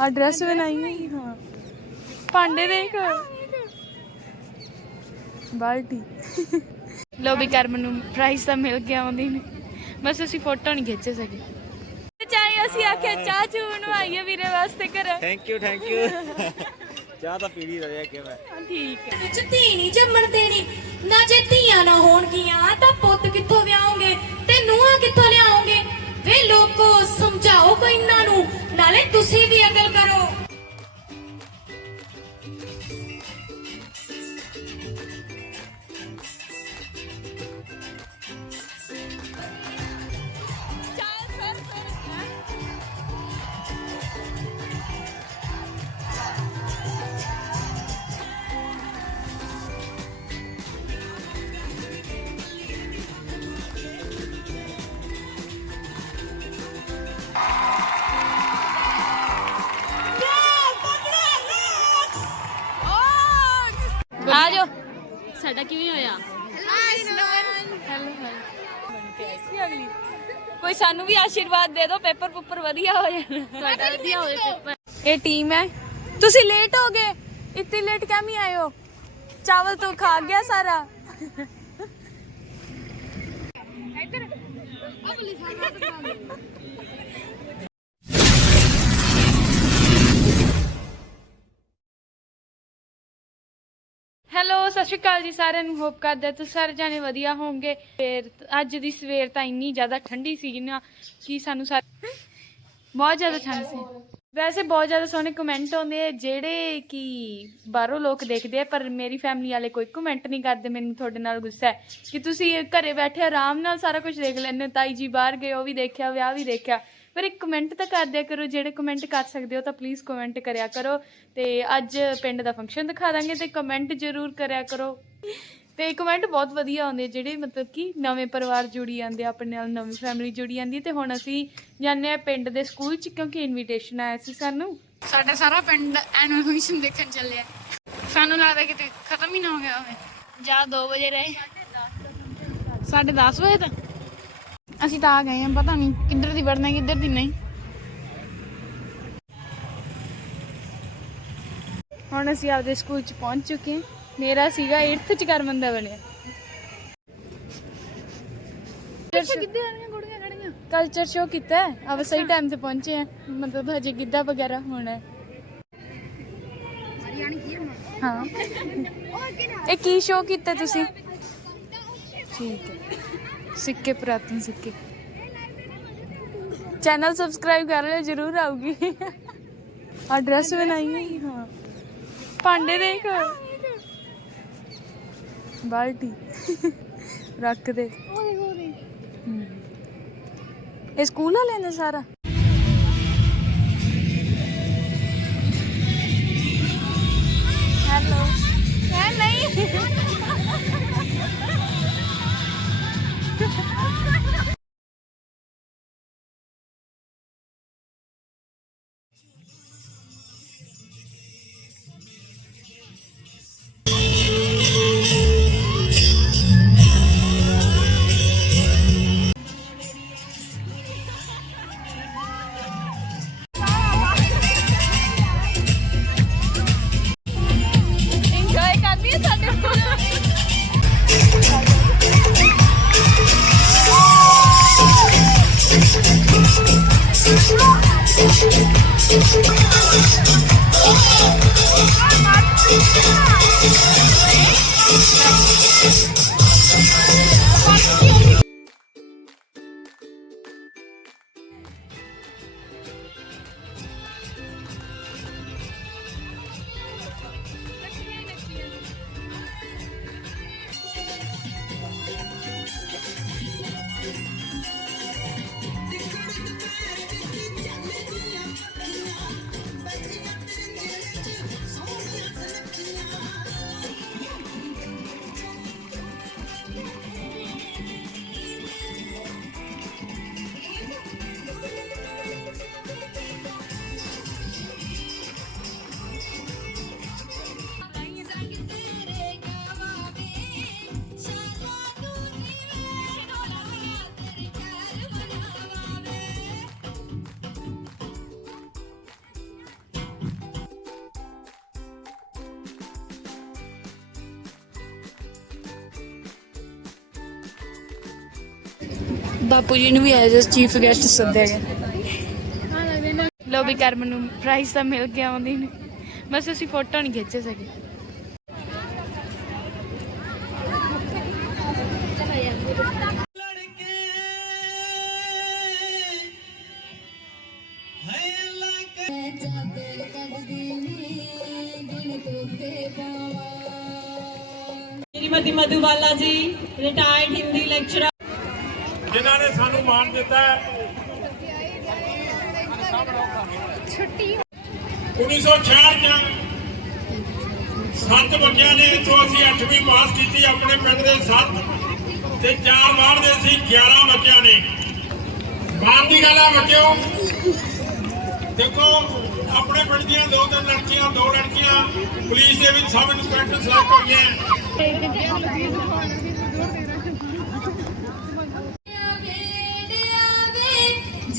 ਆ ਡਰੈਸ ਬਣਾਈ ਹੈ ਹਾਂ ਭਾਂਡੇ ਦੇਖ। ਬਾਲਟੀ। ਲੋ ਵੀ ਕਰਮ ਨੂੰ ਪ੍ਰਾਈਜ਼ ਤਾਂ ਮਿਲ ਗਿਆ ਉਹਦੀ ਨੇ। ਬਸ ਅਸੀਂ ਫੋਟੋ ਨਹੀਂ ਖਿੱਚ ਸਕੇ ਚਾਹੇ ਅਸੀਂ ਆਖਿਆ ਚਾਹ ਚੂ ਬਣਵਾਈਏ ਵੀਰੇ ਵਾਸਤੇ ਕਰ ਥੈਂਕ ਯੂ ਥੈਂਕ ਯੂ ਚਾਹ ਤਾਂ ਪੀੜੀ ਰਹਿ ਕਿ ਮੈਂ। ਠੀਕ ਹੈ। ਵਿੱਚ ਧੀ ਨਹੀਂ ਜੰਮਣ ਦੇਣੀ। ਨਾ ਜੇ ਧੀਆਂ ਨਾ ਹੋਣਗੀਆਂ ਤਾਂ ਪੁੱਤ ਕਿੱਥੋਂ ਵਿਆਹੋਗੇ ਤੇ ਨੂੰਹਾਂ ਕਿੱਥੋਂ ਲਿਆਓਗੇ? ਵੇ ਲੋਕੋ ਕਿਵੇਂ ਹੋਇਆ? ਕੋਈ ਸਾਨੂੰ ਵੀ ਆਸ਼ੀਰਵਾਦ ਦੇ ਦਿਓ ਪੇਪਰ ਪੁੱਪਰ ਵਧੀਆ ਹੋ ਜਾਣ। ਤੁਹਾਡਾ ਵਧੀਆ ਹੋਏ ਪੇਪਰ। ਇਹ ਟੀਮ ਹੈ। ਤੁਸੀਂ ਲੇਟ ਹੋ ਗਏ। ਇਤਨੀ ਲੇਟ ਕਿਵੇਂ ਆਏ ਹੋ? ਚਾਵਲ ਤੋਂ ਖਾ ਗਿਆ ਸਾਰਾ। ਸ਼੍ਰੀ ਅਕਾਲ ਜੀ ਸਾਰਿਆਂ ਨੂੰ ਹੋਪ ਕਰਦੇ ਹਾਂ ਤੁਸੀਂ ਸਾਰੇ ਜਾਣੇ ਵਧੀਆ ਹੋਵੋਗੇ। ਫਿਰ ਅੱਜ ਦੀ ਸਵੇਰ ਤਾਂ ਇੰਨੀ ਜ਼ਿਆਦਾ ਠੰਡੀ ਸੀ ਨਾ ਕਿ ਸਾਨੂੰ ਸਾਰੇ ਬਹੁਤ ਜ਼ਿਆਦਾ ਠੰਡ ਸੀ। ਵੈਸੇ ਬਹੁਤ ਜ਼ਿਆਦਾ ਸੋਹਣੇ ਕਮੈਂਟ ਆਉਂਦੇ ਆ, ਜਿਹੜੇ ਕਿ ਬਾਹਰੋਂ ਲੋਕ ਦੇਖਦੇ ਆ, ਪਰ ਮੇਰੀ ਫੈਮਿਲੀ ਵਾਲੇ ਕੋਈ ਕਮੈਂਟ ਨਹੀਂ ਕਰਦੇ, ਮੈਨੂੰ ਤੁਹਾਡੇ ਨਾਲ ਗੁੱਸਾ ਹੈ ਕਿ ਤੁਸੀਂ ਘਰੇ ਬੈਠੇ ਆਰਾਮ ਨਾਲ ਸਾਰਾ ਕੁਝ ਦੇਖ ਲੈਂਦੇ ਹੋ। ਤਾਈ ਜੀ ਬਾਹਰ ਗਏ, ਉਹ ਵੀ ਦੇਖਿਆ, ਵਿਆਹ ਵੀ ਦੇਖਿਆ। ਪਰ ਇੱਕ ਕਮੈਂਟ ਤਾਂ ਕਰ ਦਿਆ ਕਰੋ ਜਿਹੜੇ ਕਮੈਂਟ ਕਰ ਸਕਦੇ ਹੋ ਤਾਂ ਪਲੀਜ਼ ਕਮੈਂਟ ਕਰਿਆ ਕਰੋ ਤੇ ਅੱਜ ਪਿੰਡ ਦਾ ਫੰਕਸ਼ਨ ਦਿਖਾ ਦਾਂਗੇ ਤੇ ਕਮੈਂਟ ਜ਼ਰੂਰ ਕਰਿਆ ਕਰੋ। ਤੇ ਕਮੈਂਟ ਬਹੁਤ ਵਧੀਆ ਆਉਂਦੇ ਜਿਹੜੇ ਮਤਲਬ ਕਿ ਨਵੇਂ ਪਰਿਵਾਰ ਜੁੜੀ ਜਾਂਦੇ ਆ ਆਪਣੇ ਨਾਲ ਨਵੀਂ ਫੈਮਿਲੀ ਜੁੜੀ ਜਾਂਦੀ ਹੈ ਤੇ ਹੁਣ ਅਸੀਂ ਜਾਂਦੇ ਆ ਪਿੰਡ ਦੇ ਸਕੂਲ ਚ ਕਿਉਂਕਿ ਇਨਵੀਟੇਸ਼ਨ ਆਇਆ ਸੀ ਸਾਨੂੰ। ਸਾਡਾ ਸਾਰਾ ਪਿੰਡ ਐਨੂਅਲ ਫੰਕਸ਼ਨ ਦੇਖਣ ਚੱਲਿਆ ਸਾਨੂੰ ਲੱਗਦਾ ਕਿ ਖਤਮ ਹੀ ਨਾ ਹੋ ਗਿਆ ਹੋਵੇ। ਜਾਂ 2 ਵਜੇ ਰਹੇ। ਸਾਢੇ 10 ਵਜੇ ਤੱਕ ਅਸੀਂ ਤਾਂ ਆ ਗਏ ਹਾਂ ਪਤਾ ਨਹੀਂ ਕਿੱਧਰ ਦੀ ਵੜਨਾ ਕਿੱਧਰ ਦੀ ਨਹੀਂ। ਹੁਣ ਅਸੀਂ ਆਪਦੇ ਸਕੂਲ ਚ ਪਹੁੰਚ ਚੁੱਕੇ ਮੇਰਾ ਸੀਗਾ 8th ਚ ਕਰਮਨ ਦਾ ਬਣਿਆ। ਕਿੱਧਰ ਖੜੀਆਂ? ਕਲਚਰ ਸ਼ੋ ਕੀਤਾ ਅਬ ਸਹੀ ਟਾਈਮ ਤੇ ਪਹੁੰਚੇ ਆ ਮਤਲਬ ਹਜੇ ਗਿੱਧਾ ਵਗੈਰਾ ਹੋਣਾ ਹੈ। ਹਾਂ। ਇਹ ਕੀ ਸ਼ੋ ਕੀਤਾ ਤੁਸੀਂ? ਠੀਕ ਹੈ। ਸਿੱਕੇ ਪੁਰਾਤਨ ਸਿੱਕੇ ਚੈਨਲ ਸਬਸਕ੍ਰਾਈਬ ਕਰ ਲਿਓ ਜਰੂਰ ਆਊਗੀ ਆ ਡਰੈਸ ਬਣਾਈ ਹੈ ਹਾਂ ਭਾਂਡੇ ਦੇਖ ਬਾਲਟੀ ਰੱਖ ਦੇ ਹਮ। ਇਹ ਸਕੂਲ ਵਾਲਿਆਂ ਨੇ ਸਾਰਾ Oh, my God. ਬਾਪੂ ਜੀ ਨੂੰ ਵੀ ਐਜ਼ ਅ ਚੀਫ ਗੈਸਟ ਸੱਦਿਆ ਗਿਆ ਲੋ ਵੀ ਕਰਮ ਨੂੰ ਪ੍ਰਾਈਜ਼ ਤਾਂ ਮਿਲ ਗਿਆ ਆਉਂਦੀ ਨੇ ਬਸ ਅਸੀਂ ਫੋਟੋ ਨਹੀਂ ਖਿੱਚ ਸਕੇ श्रीमती मधुबाला जी रिटायर्ड हिंदी लेक्चरर ਜਿਨ੍ਹਾਂ ਨੇ ਸਾਨੂੰ ਮਾਣ ਦਿੱਤਾ ਹੈ। 1966 ਚ ਸੱਤ ਬੱਚਿਆਂ ਨੇ ਇੱਥੋਂ ਅਸੀਂ 8ਵੀਂ ਪਾਸ ਕੀਤੀ, ਆਪਣੇ ਪਿੰਡ ਦੇ ਸੱਤ ਤੇ ਚਾਰ ਬਾਹਰ ਦੇ ਸੀ 11 ਬੱਚਿਆਂ ਨੇ। ਬਾਹਰ ਦੀ ਗੱਲ ਆ ਬੱਚਿਓ, ਦੇਖੋ, ਆਪਣੇ ਪਿੰਡ ਦੀਆਂ ਦੋ ਤਿੰਨ ਲੜਕੀਆਂ, ਦੋ ਲੜਕੀਆਂ, ਪੁਲਿਸ ਦੇ ਵਿੱਚ ਸਬ ਇੰਸਪੈਕਟਰ ਸਿਲੈਕਟ ਹੋਈਆਂ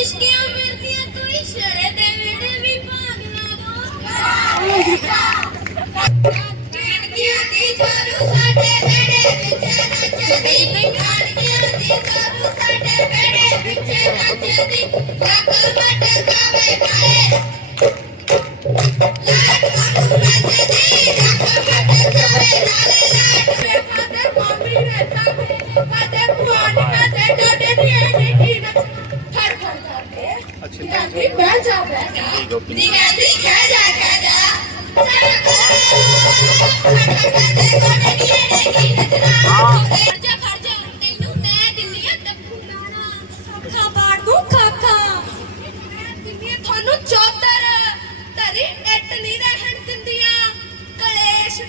ਇਸ਼ਕੀਆਂ ਮਿਰਦੀਆਂ ਤੂੰ ਇਸ਼ਾਰੇ ਦੇ ਵੇੜੇ ਵੀ ਭਾਗ ਨਾ ਦੋ ਕਾਨਕੀਆਂ ਦੀ ਜਰੂ ਸਾਡੇ ਵੇੜੇ ਵਿੱਚ ਨੱਚਦੀ ਕਾਨਕੀਆਂ ਦੀ ਜਰੂ ਸਾਡੇ ਵੇੜੇ ਵਿੱਚ ਨੱਚਦੀ ਲੱਕ ਵੱਟ ਜਾਵੇ ਕਾਏ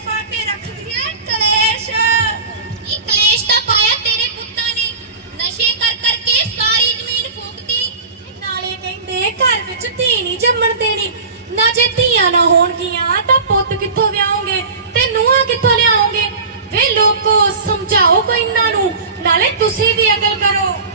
ਪਾ ਕੇ ਰੱਖਦੀਆਂ ਕਲੇਸ਼। ਇਹ ਕਲੇਸ਼ ਤਾਂ ਪਾਇਆ ਤੇਰੇ ਪੁੱਤਾਂ ਨੇ। ਨਸ਼ੇ ਕਰ ਕਰਕੇ ਸਾਰੀ ਜ਼ਮੀਨ ਫੂਕਤੀ। ਨਾਲੇ ਕਹਿੰਦੇ ਘਰ ਵਿੱਚ ਧੀ ਨਹੀਂ ਜੰਮਣ ਦੇਣੀ। ਨਾ ਜੇ ਧੀਆਂ ਨਾ ਹੋਣਗੀਆਂ, ਤਾਂ ਪੁੱਤ ਕਿੱਥੋਂ ਵਿਆਹੋਗੇ ਤੇ ਨੂੰਹਾਂ ਕਿੱਥੋਂ ਲਿਆਓਗੇ? ਵੇ ਲੋਕੋ, ਸਮਝਾਓ ਕੋਈ ਇਹਨਾਂ ਨੂੰ। ਨਾਲੇ ਤੁਸੀਂ ਵੀ ਅਕਲ ਕਰੋ।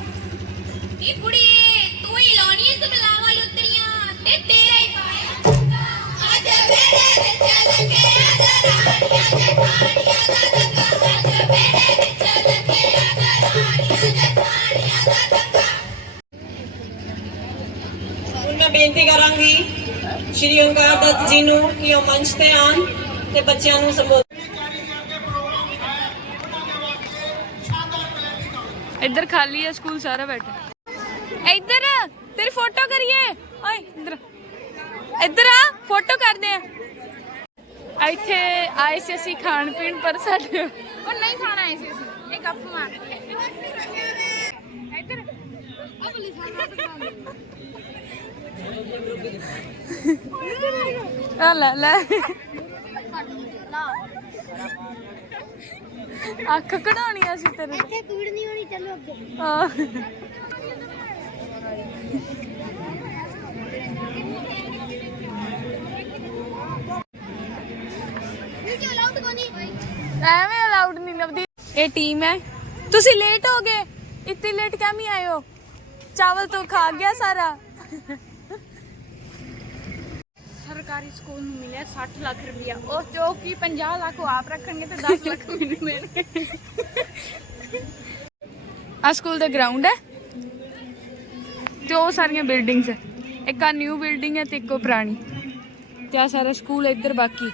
ਮੈਂ ਬੇਨਤੀ ਕਰਾਂਗੀ ਸ਼੍ਰੀ ਓਂਕਾਰ ਦੱਤ ਜੀ ਨੂੰ ਕਿ ਉਹ ਮੰਚ ਤੇ ਆਣ ਤੇ ਬੱਚਿਆਂ ਨੂੰ ਸੰਬੋਧਨ ਇੱਧਰ ਖਾਲੀ ਹੈ ਸਕੂਲ ਸਾਰਾ ਬੈਠਾ। ਇੱਧਰ, ਤੇਰੀ ਫੋਟੋ ਕਰੀਏ। ਓਏ, ਇੱਧਰ। ਇੱਧਰ ਆ, ਫੋਟੋ ਕਰਦੇ ਆ। ਇੱਥੇ ਆਏ ਸੀ ਅਸੀਂ ਖਾਣ ਪੀਣ ਪਰ ਸਾਡੇ ਉਹ ਨਹੀਂ ਖਾਣਾ ਐ ਸੀ ਅਸੀਂ। ਇਹ ਕੱਪ ਮਾਰ ਇੱਧਰ। ਆ ਲੈ ਲੈ। ਅੱਖ ਕਢਾਉਣੀ ਸੀ ਤੇਰੇ ਇੱਥੇ ਪੀੜ ਨਹੀਂ ਹੋਣੀ ਚੱਲੋ ਅੱਗੇ। ਐਵੇਂ ਇਹ ਟੀਮ ਹੈ। ਤੁਸੀਂ ਲੇਟ ਹੋ ਗਏ। ਇਤਨੀ ਲੇਟ ਕਿਉਂ ਆਏ ਹੋ? ਚਾਵਲ ਤੋਂ ਖਾ ਗਿਆ ਸਾਰਾ। ਸਰਕਾਰੀ ਸਕੂਲ ਨੂੰ ਮਿਲਿਆ 60 ਲੱਖ ਰੁਪਇਆ। ਉਹ ਜੋ ਕਿ 50 ਲੱਖ ਉਹ ਆਪ ਰੱਖਣਗੇ ਤੇ 10 ਲੱਖ ਮੈਨੂੰ ਮਿਲਣਗੇ। ਆ ਸਕੂਲ ਦਾ ਗਰਾਊਂਡ ਹੈ। ਤੇ ਉਹ ਸਾਰੀਆਂ ਬਿਲਡਿੰਗਸ ਹੈ। ਇੱਕ ਆ ਨਿਊ ਬਿਲਡਿੰਗ ਹੈ ਤੇ ਇੱਕ ਉਹ ਪੁਰਾਣੀ। ਤੇ ਆ ਸਾਰਾ ਸਕੂਲ ਇੱਧਰ ਬਾਕੀ।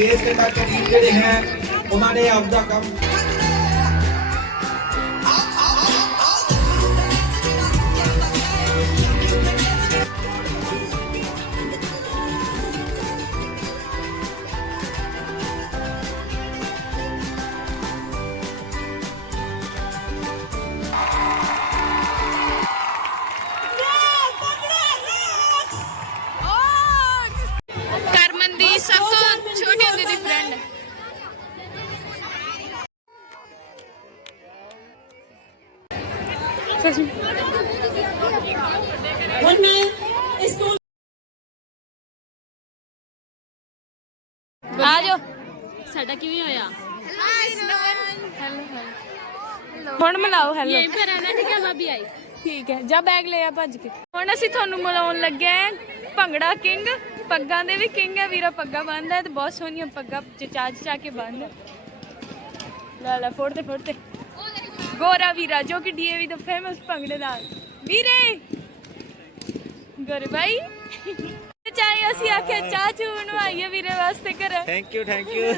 ਸਟੇਜ ਤੇ ਤੱਕ ਟੀਮ ਜਿਹੜੇ ਹੈ ਉਹਨਾਂ ਨੇ ਆਪਦਾ ਕੰਮ ਕਰਮਨ ਐਂਡ ਸੱਚੀ ਹੁਣ ਮੈਂ ਸਕੂਲ ਆ ਜਾਓ ਸਾਡਾ ਕਿਵੇਂ ਹੋਇਆ ਹੁਣ ਮਿਲਾਓ ਹੈਲੋ ਇਹ ਪਰ ਆਣਾ ਠੀਕ ਹੈ ਮਾਬੀ ਆਈ ਠੀਕ ਹੈ ਜਾ ਬੈਗ ਲੈ ਆ ਭੱਜ ਕੇ ਹੁਣ ਅਸੀਂ ਤੁਹਾਨੂੰ ਮਿਲਾਉਣ ਲੱਗੇ ਆਂ ਭੰਗੜਾ ਕਿੰਗ ਪੱਗਾਂ ਦੇ ਵੀ ਕਿੰਗ ਹੈ ਵੀਰਾ ਪੱਗਾਂ ਬੰਨਦਾ ਹੈ ਤੇ ਬਹੁਤ ਸੋਹਣੀਆਂ ਪੱਗਾਂ ਚਚਾ ਚਚਾ ਕੇ ਬੰਨਦਾ ਲੈ ਲੈ ਫੋੜ ਤੇ ਫੋੜ ਤੇ। ਗੋਰਾ ਵੀਰਾ ਜੋ ਕਿ ਡੀਏਵੀ ਦਾ ਫੇਮਸ ਭੰਗੜੇ ਨਾਲ ਵੀਰੇ। ਗੋਰੇ ਭਾਈ ਚਾਹੇ ਅਸੀਂ ਆਖਿਆ ਚਾਹ ਚੂ ਬਣਵਾਈਏ ਵੀਰੇ ਵਾਸਤੇ ਕਰ ਥੈਂਕ ਯੂ ਥੈਂਕ ਯੂ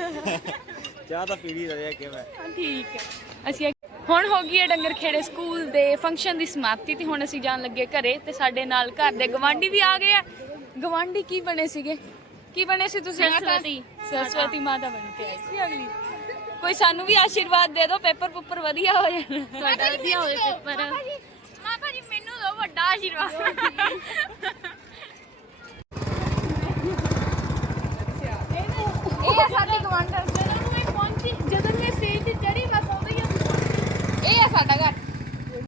ਚਾਹ ਤਾਂ ਪੀੜੀ ਰਿਹਾ ਕਿ ਮੈਂ ਠੀਕ ਹੈ। ਅਸੀਂ ਹੁਣ ਹੋ ਗਈ ਹੈ ਡੰਗਰ ਖੇੜੇ ਸਕੂਲ ਦੇ ਫੰਕਸ਼ਨ ਦੀ ਸਮਾਪਤੀ ਤੇ ਹੁਣ ਅਸੀਂ ਜਾਣ ਲੱਗੇ ਘਰੇ ਤੇ ਸਾਡੇ ਨਾਲ ਘਰ ਦੇ ਗਵਾਂਢੀ ਵੀ ਆ ਗਏ ਆ। ਗਵਾਂਢੀ ਕੀ ਬਣੇ ਸੀਗੇ? ਕੀ ਬਣੇ ਸੀ ਤੁਸੀਂ ਸਰਸਵਤੀ। ਸਰਸਵਤੀ ਮਾਤਾ ਬਣ ਕੇ ਆਈ। ਸੀ ਅਗਲੀ ਕੋਈ ਸਾਨੂੰ ਵੀ ਆਸ਼ੀਰਵਾਦ ਦੇ ਦਿਓ ਪੇਪਰ ਪੁੱਪਰ ਵਧੀਆ ਹੋ ਜਾਣ। ਤੁਹਾਡਾ ਵਧੀਆ ਹੋਏ ਪੇਪਰ। ਮਾਤਾ ਜੀ ਮੈਨੂੰ ਦਿਓ ਵੱਡਾ ਆਸ਼ੀਰਵਾਦ। ਇਹ ਆ ਸਾਡੇ ਗਵਾਂਢਰ ਜਦੋਂ ਨੂੰ ਇਹ ਪਹੁੰਚੀ ਜਦੋਂ ਨੂੰ ਇਹ ਸਟੇਜ ਤੇ ਚੜੀ ਬਸ ਉਦੋਂ ਹੀ ਅਸੀਂ ਪਹੁੰਚੇ। ਇਹ ਆ ਸਾਡਾ ਘਰ।